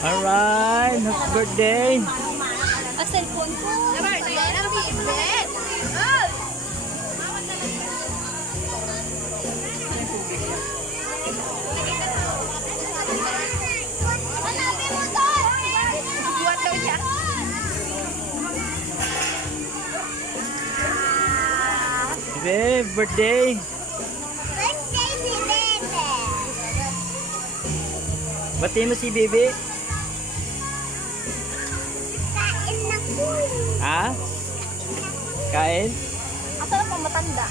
Alright, happy birthday. Ang cellphone ko. Happy birthday. Hanapin mo to! Buwan daw siya. Happy birthday. Birthday si Bebe. Batiin mo si Bebe. Kain na po. Ha? Kain? Asa na pang matanda?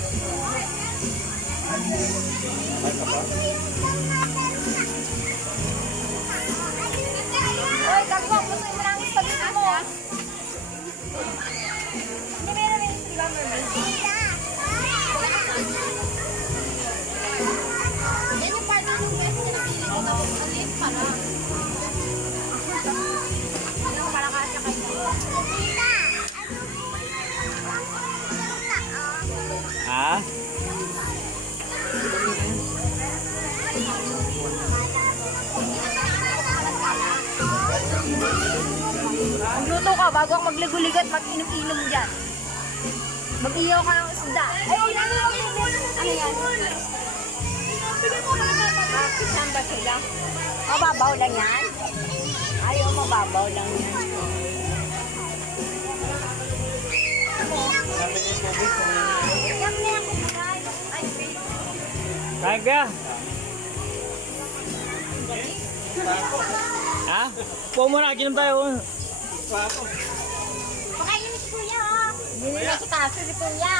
Uy, gagawin mo sa mga sabihin mo. Hindi meron yung sila yan yung partner ng best na napili ko na ulit para. Yung para kasya kayo. Ha? Magluto ka bago ako magligo-ligo at mag-inom-inom dyan. Mag-iyaw ka ng isda. Ay, ano yan? Pisan ba sila? Mababaw lang yan? Ayaw, mababaw lang yan. Yan na ako guys. Ay, Kain ka? Ha? Upo muna, kinom tayo. pakainin si Kuya, oh. Hindi nila kita si Kuya.